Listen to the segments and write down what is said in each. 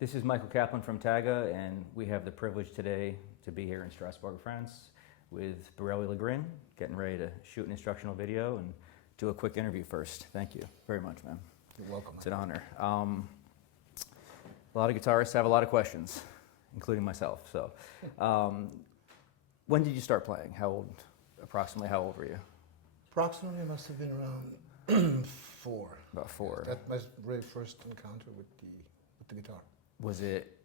This is Michael Kaplan from TAGA, and we have the privilege today to be here in Strasbourg, France, with Bireli Lagrene, getting ready to shoot an instructional video and do a quick interview first. Thank you very much, man. You're welcome. It's an honor. A lot of guitarists have a lot of questions, including myself. So, when did you start playing? Approximately how old were you? Approximately, I must have been around 4. About 4. That was my very first encounter with the guitar. Was it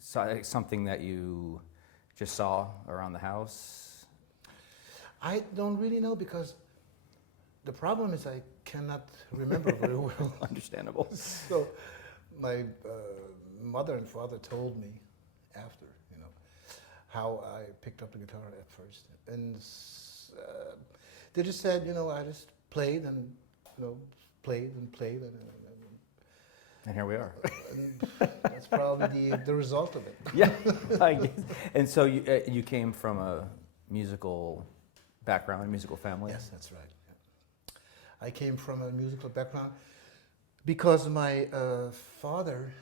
something that you just saw around the house? I don't really know, because the problem is I cannot remember very well. Understandable. So my mother and father told me after, how I picked up the guitar at first. And they just said, I just played and, played and played. And here we are. And that's probably the result of it. Yeah, I guess. And so you came from a musical background, a musical family? Yes, that's right. Yeah. I came from a musical background because my father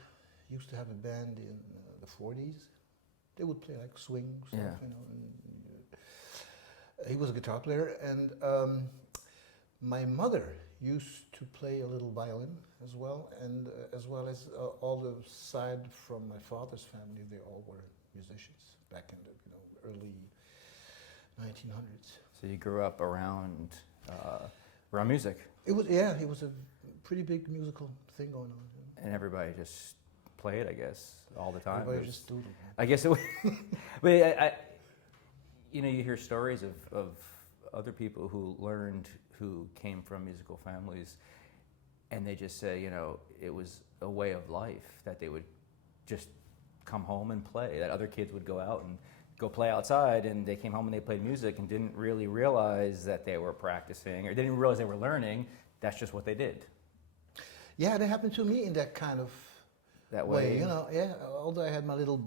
used to have a band in the 40s. They would play like swing stuff, Yeah. And he was a guitar player, and my mother used to play a little violin as well, and as well as all the side from my father's family. They all were musicians back in the early 1900s. So you grew up around music. It was a pretty big musical thing going on. And everybody just played, I guess, all the time. Everybody just doodled. I guess it was. But you hear stories of other people who came from musical families, and they just say, it was a way of life that they would just come home and play. That other kids would go out and go play outside, and they came home and they played music and didn't really realize that they were practicing, or didn't realize they were learning. That's just what they did. Yeah, that happened to me in that kind of that way. Although I had my little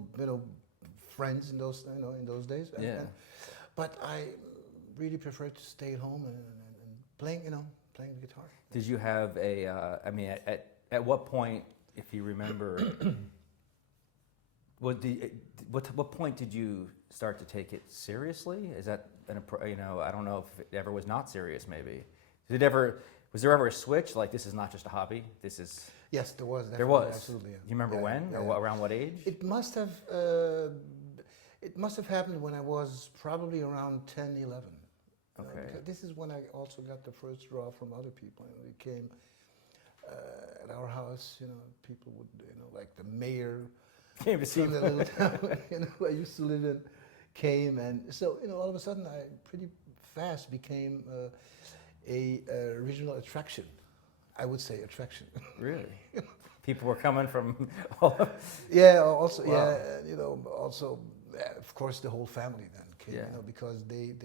friends in those days. But I really preferred to stay at home and playing the guitar. Did you have at what point, if you remember, what point did you start to take it seriously? Is that I don't know if it ever was not serious. Maybe was there ever a switch, like, this is not just a hobby? This is. Yes, there was. There was. Absolutely. Yeah. You remember when, or around what age? It must have happened when I was probably around 10, 11. Okay. Because this is when I also got the first draw from other people. They came at our house. People would, like the mayor Came to see from the little town I used to live in, came, and so all of a sudden I pretty fast became a regional attraction. I would say attraction. Really? People were coming from all over. Yeah, also, Wow. also, of course, the whole family then came, because they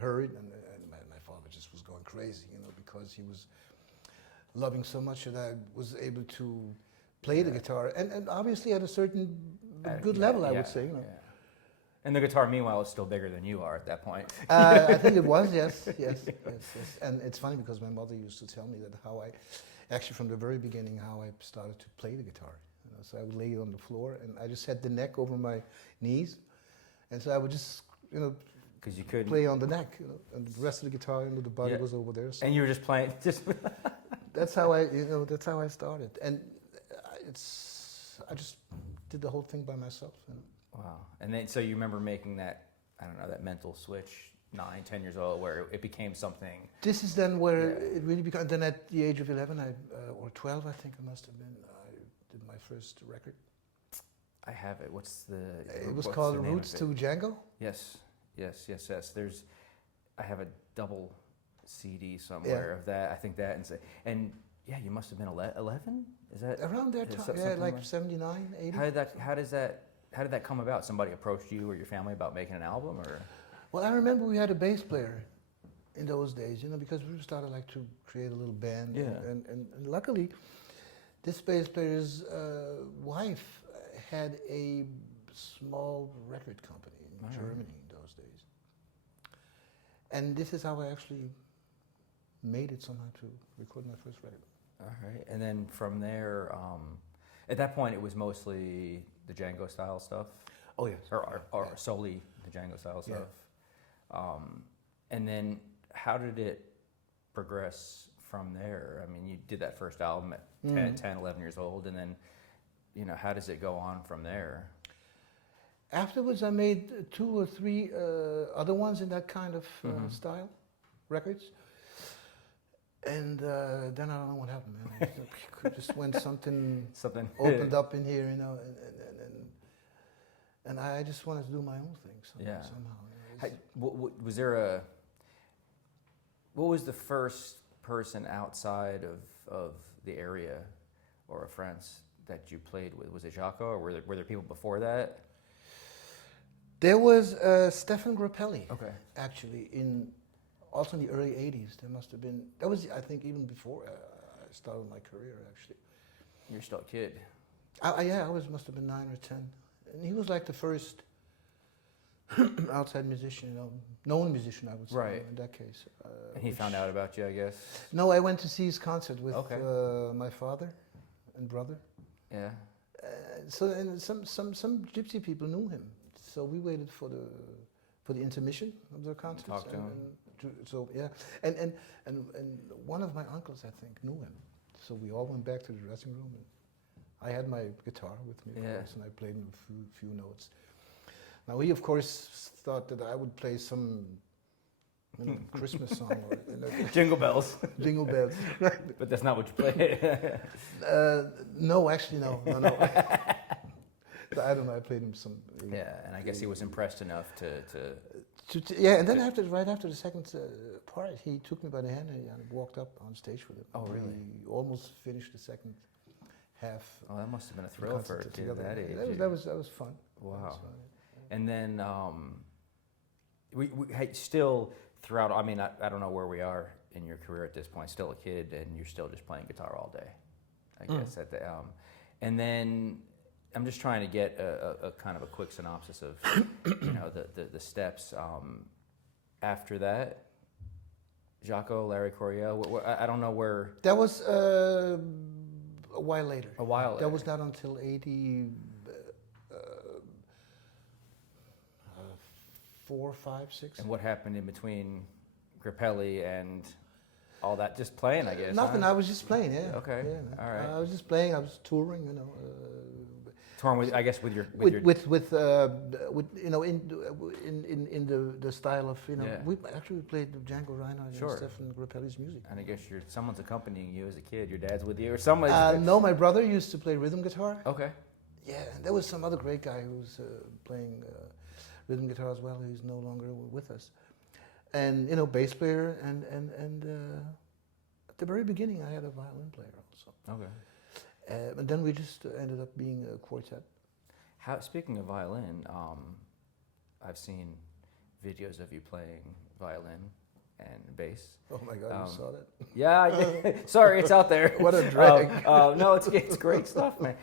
heard, and my father just was going crazy, because he was loving so much that I was able to play the guitar, and obviously at a certain good level, I would say. Yeah. And the guitar, meanwhile, is still bigger than you are at that point. I think it was, yes. And it's funny because my mother used to tell me that how I, actually from the very beginning, how I started to play the guitar. So I would lay it on the floor, and I just had the neck over my knees, and so I would just, because you couldn't play on the neck, and the rest of the guitar, the body was over there. So and you were just playing, that's how I started, and I just did the whole thing by myself. Wow. And then, so you remember making that, I don't know, that mental switch, 9, 10 years old, where it became something. This is then where it really became. Then at the age of 11 or 12, I think I must have been, I did my first record. I have it. It was called Roots to Django. Yes. I have a double CD somewhere of that. I think that, and you must have been 11? Is that? Around that time, like 79, 80. How did that come about? Somebody approached you or your family about making an album, or? Well, I remember we had a bass player in those days, because we started to create a little band. Yeah. And luckily, this bass player's wife had a small record company in Germany in those days. And this is how I actually made it somehow to record my first record. All right, and then from there, At that point, it was mostly the Django style stuff, Oh yes. or solely the Django style stuff. And then, how did it progress from there? I mean, you did that first album at 10, 11 years old, and then, how does it go on from there? Afterwards, I made 2 or 3 other ones in that kind of style, records. And then I don't know what happened, man. Just when something opened up in here, and I just wanted to do my own thing somehow. Was there what was the first person outside of the area or of France that you played with? Was it Jaco, or were there people before that? There was Stéphane Grappelli, Okay. actually, also in the early 80s. There must have been, that was, I think, even before I started my career, actually. You're still a kid. I must have been 9 or 10. And he was like the first outside musician, known musician, I would say, Right. in that case. And he found out about you, I guess. No, I went to see his concert with Okay. my father and brother. Yeah. And some gypsy people knew him. So we waited for the intermission of their concerts. Talked to him. And one of my uncles, I think, knew him. So we all went back to the dressing room, and I had my guitar with me, of course, and I played him a few notes. Now he, of course, thought that I would play some Christmas song or Jingle bells. Jingle bells. But that's not what you play. No, actually, no. I don't know. I played him some. Yeah, and I guess he was impressed enough to yeah, and then right after the second part, he took me by the hand and walked up on stage with him. Oh, really? We almost finished the second half. Oh, that must have been a thrill for a kid at that age. That was fun. Wow. That was fun, yeah. And then we still throughout. I mean, I don't know where we are in your career at this point. Still a kid, and you're still just playing guitar all day. I guess at the and then I'm just trying to get a kind of a quick synopsis of the steps. After that, Jaco, Larry Coryell. I don't know where. That was a while later. A while later. That was not until 84, 5, 6. And what happened in between Grappelli and all that? Just playing, I guess. Nothing. Huh? I was just playing. Yeah. Okay. Yeah, all right. I was just playing. I was touring. Touring with, I guess, with your in the style of we actually played Django Reinhardt and Stéphane Grappelli's music. And I guess someone's accompanying you as a kid. Your dad's with you, or somebody. No, my brother used to play rhythm guitar. Okay. Yeah, and there was some other great guy who was playing rhythm guitar as well. He's no longer with us. And bass player and at the very beginning I had a violin player also. Okay. And then we just ended up being a quartet. Speaking of violin, I've seen videos of you playing violin and bass. Oh my God, you saw that? Yeah, sorry, it's out there. What a drag. No, it's great stuff, man.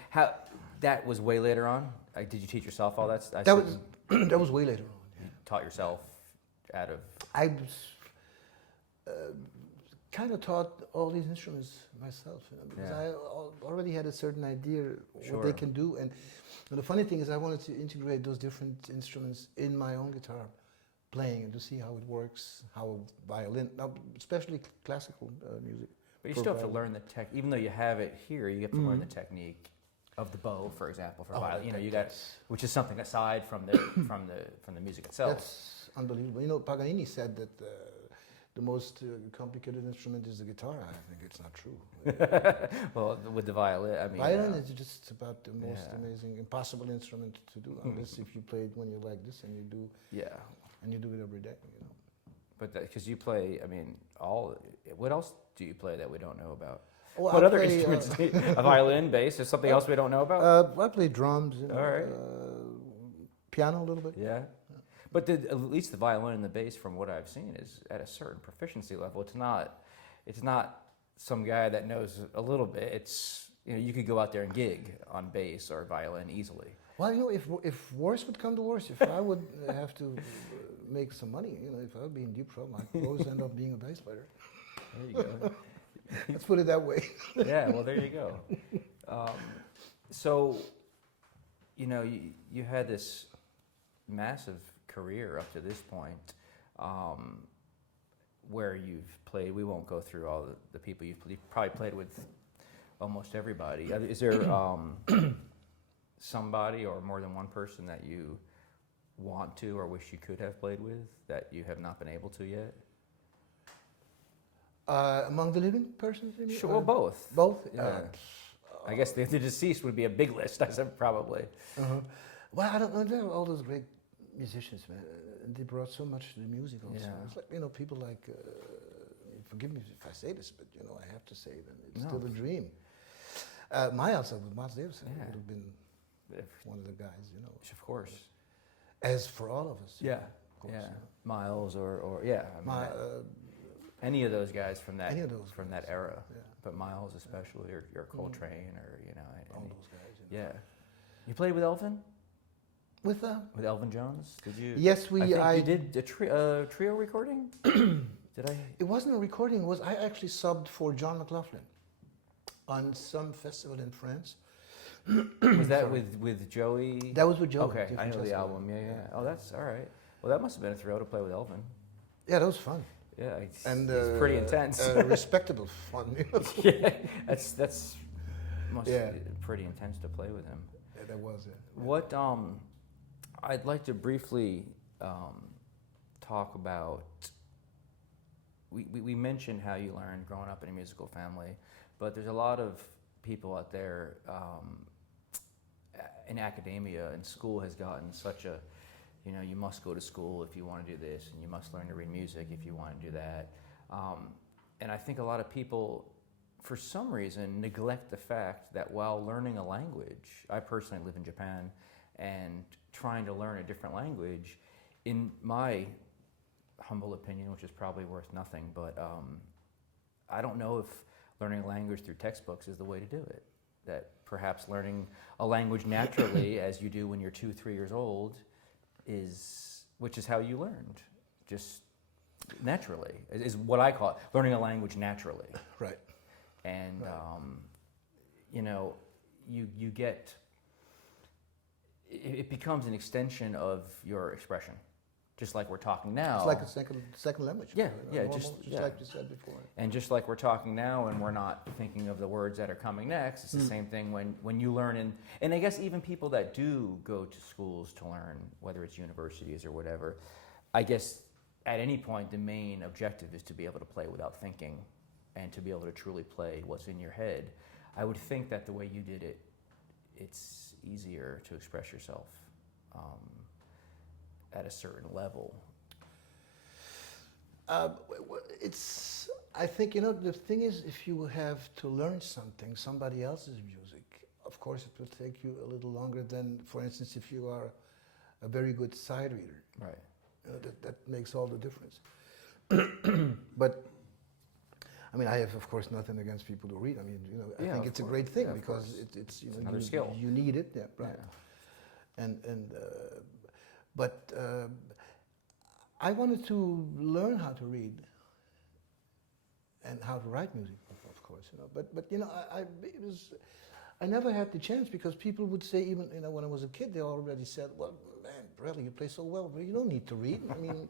That was way later on? Did you teach yourself all that stuff? That was way later on. Yeah. You taught yourself out of... I was kind of taught all these instruments myself, because I already had a certain idea what they can do. And the funny thing is I wanted to integrate those different instruments in my own guitar playing and to see how it works, how violin, especially classical music. But you still have to learn the tech, even though you have it here, you have to learn the technique of the bow, for example, for violin. You got, which is something aside from the from the music itself. That's unbelievable. Paganini said that the most complicated instrument is the guitar. I think it's not true. Well, with the violin, I mean... Violin is just about the most amazing, impossible instrument to do, unless if you play it when you're like this and you do... Yeah. And you do it every day, But because you play, I mean, what else do you play that we don't know about? Well, what other instruments? A violin, bass, or something else we don't know about? I play drums, all right. Piano a little bit. Yeah. But at least the violin and the bass, from what I've seen, is at a certain proficiency level. It's not some guy that knows a little bit. It's you could go out there and gig on bass or violin easily. Well, if worse would come to worse, if I would have to make some money, if I would be in deep trouble, I'd always end up being a bass player. There you go. Let's put it that way. Yeah. Well, there you go. So, you know, you had this massive career up to this point, where you've played. We won't go through all the people you've probably played with. Almost everybody. Is there somebody or more than one person that you want to or wish you could have played with that you have not been able to yet? Among the living persons? Sure, well, both. Both? Yeah. I guess the deceased would be a big list, I said, probably. Uh-huh. Well, I don't know. There are all those great musicians, man. And they brought so much to the music also. Yeah. It's like, you know, people like, forgive me if I say this, but, you know, I have to say that it's No. still a dream. Miles Davis Yeah. would have been one of the guys, you know. Of course. As for all of us. Yeah. Of course, Yeah. you know. Miles or yeah. I mean, any of those guys from that era. Yeah. But Miles especially, or Coltrane, or you know. All those guys. You know. Yeah. You played with Elvin? With Elvin Jones? Did you? Yes, I think you did a trio recording? Did I? It wasn't a recording. It was I actually subbed for John McLaughlin on some festival in France. Was that with Joey? That was with Joey. Okay, I know Festival. the album. Yeah. Oh, that's all right. Well, that must have been a thrill to play with Elvin. Yeah, that was fun. Yeah, And he's pretty intense. Respectable fun. You know? Yeah, that's must Yeah. be pretty intense to play with him. Yeah, that was it. What I'd like to briefly talk about. We mentioned how you learned growing up in a musical family, but there's a lot of people out there in academia, and school has gotten such a, you know, you must go to school if you want to do this, and you must learn to read music if you want to do that. And I think a lot of people, for some reason, neglect the fact that while learning a language, I personally live in Japan, and trying to learn a different language, in my humble opinion, which is probably worth nothing, but I don't know if learning a language through textbooks is the way to do it. That perhaps learning a language naturally, as you do when you're 2-3 years old, which is how you learned, just naturally, is what I call it, learning a language naturally. Right. And, right. You know, you get, it becomes an extension of your expression. Just like we're talking now. It's like a second language. Yeah, yeah, Almost, just like you said before. And just like we're talking now, and we're not thinking of the words that are coming next, it's the same thing when you learn. And I guess even people that do go to schools to learn, whether it's universities or whatever, I guess at any point the main objective is to be able to play without thinking, and to be able to truly play what's in your head. I would think that the way you did it, it's easier to express yourself at a certain level. I think, you know, the thing is, if you have to learn somebody else's music, of course it will take you a little longer than, for instance, if you are a very good side reader. Right. You know, that makes all the difference. But, I mean, I have, of course, nothing against people who read. I mean, you know, I think it's a great thing, because it's you know, another skill. You need it, yeah, right. Yeah. But I wanted to learn how to read and how to write music, of course, you know. But you know, I never had the chance, because people would say, even, you know, when I was a kid, they already said, "Well, man, Bireli, you play so well, you don't need to read. I mean,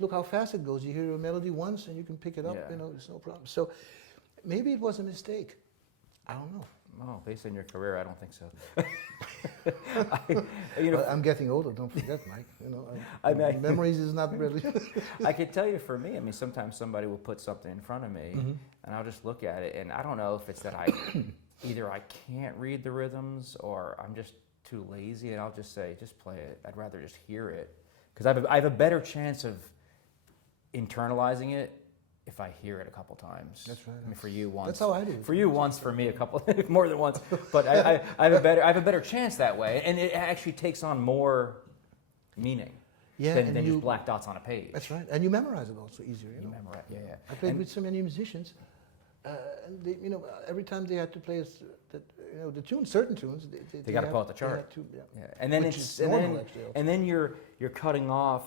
look how fast it goes. You hear a melody once and you can pick it up. You know, it's no problem." So maybe it was a mistake. I don't know. Oh, based on your career, I don't think so. You know, I'm getting older. Don't forget, Mike. You know, I mean, memories is not really. I could tell you, for me, I mean, sometimes somebody will put something in front of me, and I'll just look at it, and I don't know if it's that either I can't read the rhythms, or I'm just too lazy, and I'll just say, just play it. I'd rather just hear it, because I have a better chance of internalizing it if I hear it a couple times. That's right. I mean, for you once. That's how I do. For you once, for me a couple, more than once. But I have a better chance that way, and it actually takes on more meaning than just black dots on a page. That's right, and you memorize it also easier. You know? Memorize, yeah. I played with so many musicians, and they, you know, every time they had to play the tunes, certain tunes, they got to pull out the chart. Yeah. And then and then you're cutting off.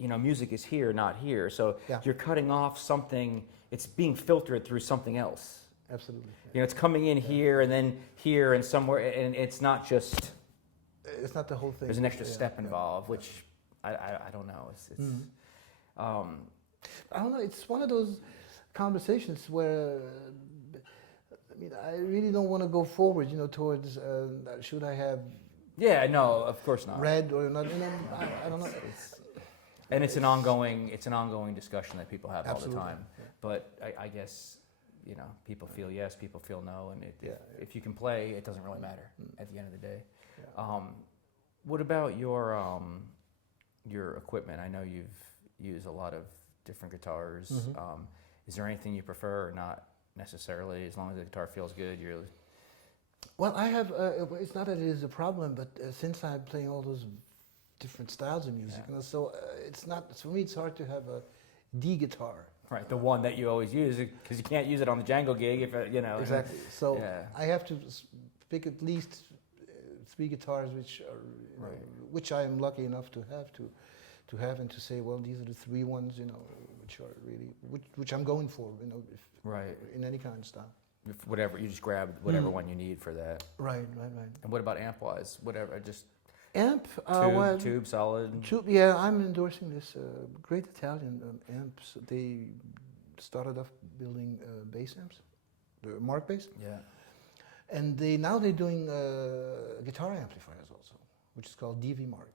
You know, music is here, not here. So you're cutting off something. It's being filtered through something else. Absolutely. You know, it's coming in here and then here and somewhere, and it's not just. It's not the whole thing. There's an extra step involved, which I don't know. It's I don't know. It's one of those conversations where I mean, I really don't want to go forward. You know, towards should I have? Yeah, no, of course not. Read or not? You know, I don't know. And it's an ongoing discussion that people have Absolutely. all the time. Yeah. But I guess, you know, people feel yes, people feel no, and if you can play, it doesn't really matter at the end of the day. Yeah. What about your equipment? I know you've used a lot of different guitars. Is there anything you prefer or not necessarily? As long as the guitar feels good, you're. Well, I have. It's not that it is a problem, but since I'm playing all those different styles of music, you know, so it's not. For me, it's hard to have a D guitar. Right, the one that you always use, because you can't use it on the Django gig if you know. Exactly. So I have to pick at least 3 guitars, which are which I am lucky enough to have and to say, well, these are the 3 ones, you know, which are really which I'm going for, you know, in any kind of style. If whatever you just grab whatever one you need for that. Right. And what about amp wise? Whatever, just amp. Tube, solid. Tube. Yeah, I'm endorsing this great Italian amps. They started off building bass amps, the Mark bass. Yeah. And they're doing guitar amplifiers also, which is called DV Mark.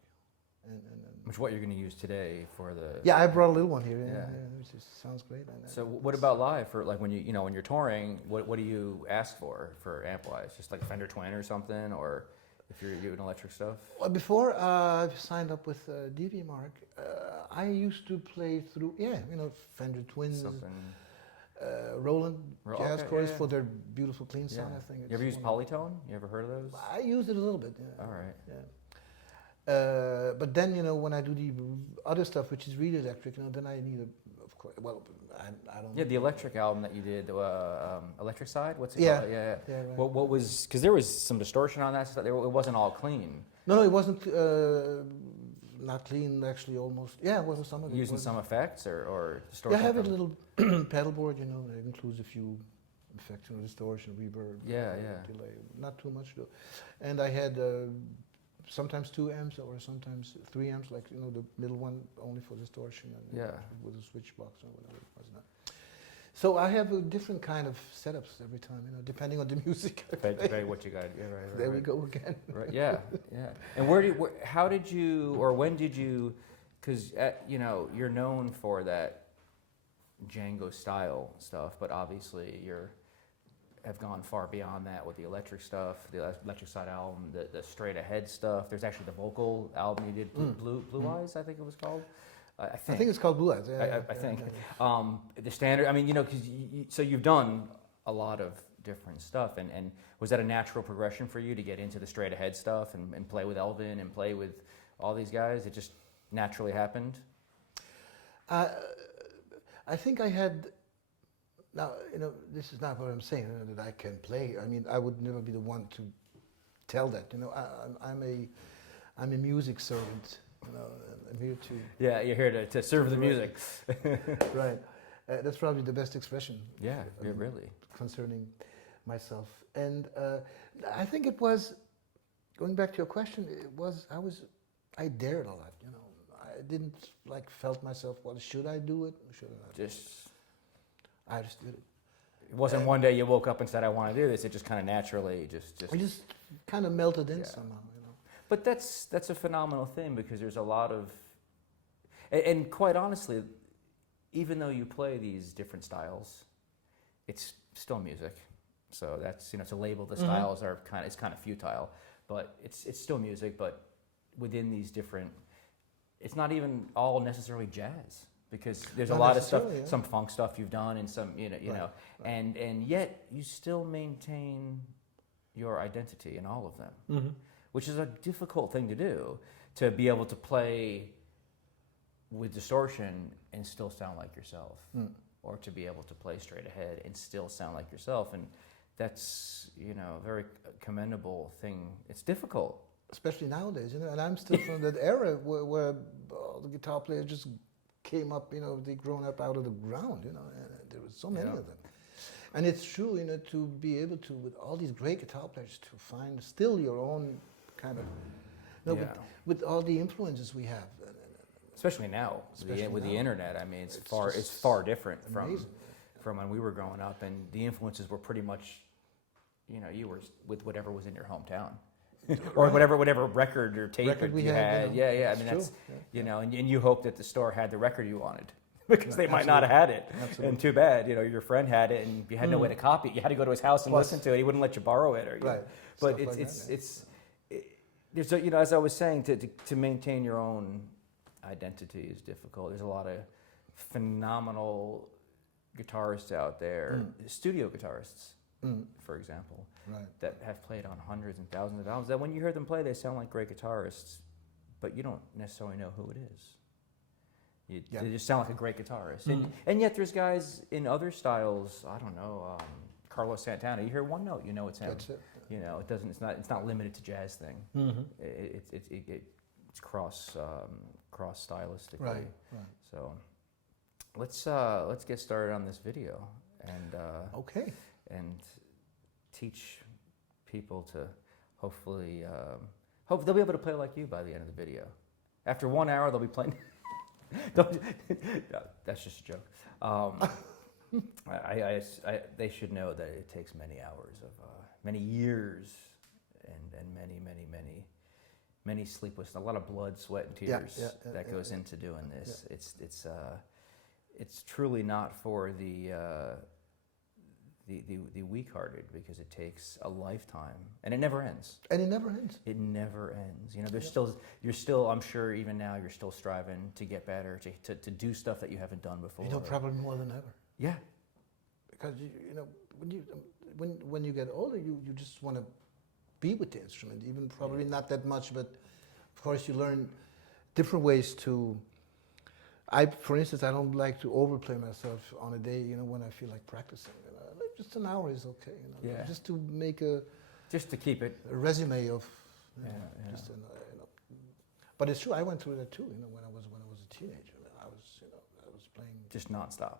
Which what you're going to use today for the. Yeah, I brought a little one here. Yeah. Which sounds great. So what about live for like when when you're touring? What do you ask for amp wise? Just like a Fender Twin or something, or if you're doing electric stuff? Well, before I signed up with DV Mark, I used to play through Fender Twins. Roland Jazz Chorus for their beautiful clean sound. I think. You ever use Polytone? You ever heard of those? I used it a little bit. Yeah. All right. Yeah. But then when I do the other stuff, which is really electric, then I need of course. Well, I don't. Yeah, the electric album that you did, the Electric Side. What's it called? Yeah. Right. What was? Because there was some distortion on that stuff. It wasn't all clean. No, it wasn't. Not clean, actually, almost. Yeah, it wasn't some of it. Using some effects or distortion? Yeah, I have a little pedal board, that includes a few effects, distortion, reverb, delay. Not too much, though. And I had sometimes 2 amps or sometimes 3 amps, like, the middle one only for distortion and with a switch box or whatever it was. So I have a different kind of setups every time, depending on the music. Depending what you got. Yeah, right. There we go again. Right. Yeah. And how did you, or when did you? Because you're known for that Django style stuff, but obviously have gone far beyond that with the electric stuff, the Electric Side album, the straight ahead stuff. There's actually the vocal album you did, Blue Eyes, I think it was called. I think it's called Blue Eyes. I think. The standard. I mean, because so you've done a lot of different stuff, and was that a natural progression for you to get into the straight ahead stuff and play with Elvin and play with all these guys? It just naturally happened. I think I had. Now, this is not what I'm saying, that I can play. I mean, I would never be the one to tell that. I'm a music servant. I'm here to. Yeah, you're here to serve the music. Right. That's probably the best expression. Yeah, really. Concerning myself. And I think it was, going back to your question, I dared a lot, I didn't felt myself, well, should I do it or should I not? I just did it. It wasn't one day you woke up and said, I want to do this. It just kind of naturally It just kind of melted in somehow, But that's a phenomenal thing, because there's a lot of, and quite honestly, even though you play these different styles, it's still music. So that's, to label the styles it's kind of futile, but it's still music. But within these different, it's not even all necessarily jazz, because there's a lot of stuff, some funk stuff you've done, and some, and yet you still maintain your identity in all of them, which is a difficult thing to do, to be able to play with distortion and still sound like yourself, or to be able to play straight ahead and still sound like yourself. And that's, a very commendable thing. It's difficult. Especially nowadays, and I'm still from that era where the guitar players just came up, they grown up out of the ground, and there were so many of them. And it's true, you know, to be able to, with all these great guitar players, to find still your own kind of, you know, Yeah. with all the influences we have. Especially now, with the internet. I mean, it's far different from when we were growing up, and the influences were pretty much, you know, you were with whatever was in your hometown, or whatever record or tape you had. You know, yeah. I mean, that's you know, and you hope that the store had the record you wanted. Because they might not have had it, and too bad. You know, your friend had it, and you had no way to copy it. You had to go to his house and listen to it. He wouldn't let you borrow it, or you know. But there's a, you know, as I was saying, to maintain your own identity is difficult. There's a lot of phenomenal guitarists out there, studio guitarists, for example, that have played on hundreds and thousands of albums. That when you hear them play, they sound like great guitarists, but you don't necessarily know who it is. They just sound like a great guitarist. And yet there's guys in other styles, I don't know, Carlos Santana, you hear one note, you know it's him. That's it. You know, it's not limited to jazz thing. It's cross stylistically. Right. So let's get started on this video and and teach people to hopefully hope they'll be able to play like you by the end of the video. After 1 hour, they'll be playing. No, that's just a joke. They should know that it takes many hours of many years and many sleepless, a lot of blood, sweat, and tears that goes into doing this. It's truly not for the weak-hearted, because it takes a lifetime, and it never ends. And it never ends. It never ends. You know, you're still, I'm sure even now you're still striving to get better, to do stuff that you haven't done before. You know, probably more than ever. Yeah. Because you know, when you get older, you just want to be with the instrument. Even probably not that much, but of course you learn different ways to. For instance, I don't like to overplay myself on a day. You know, when I feel like practicing. Just an hour is okay, you know. Just to make just to keep it a resume of, you know. But it's true. I went through that too. You know, when I was a teenager, I was playing just nonstop,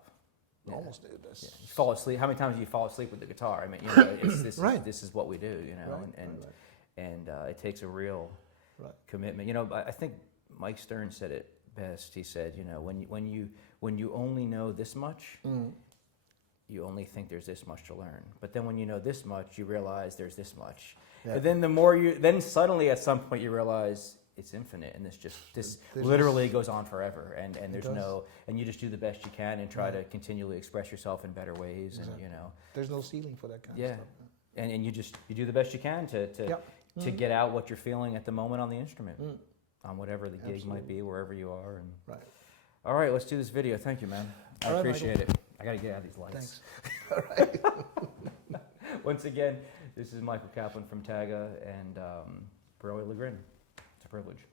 almost. You fall asleep. How many times do you fall asleep with the guitar? I mean, you know, this is what we do. You know, and it takes a real commitment. You know, I think Mike Stern said it best. He said, you know, when you only know this much. You only think there's this much to learn. But then when you know this much, you realize there's this much. Yeah. But then then suddenly at some point you realize it's infinite, and this literally goes on forever. And there's and you just do the best you can and try to continually express yourself in better ways. Exactly. And you know, there's no ceiling for that kind of stuff. And you do the best you can to get out what you're feeling at the moment on the instrument, on whatever the gig might be, wherever you are. And all right, let's do this video. Thank you, man. I appreciate it. I gotta get out of these lights. Thanks. All right. Once again, this is Michael Kaplan from TAGA and Bireli Lagrene. It's a privilege.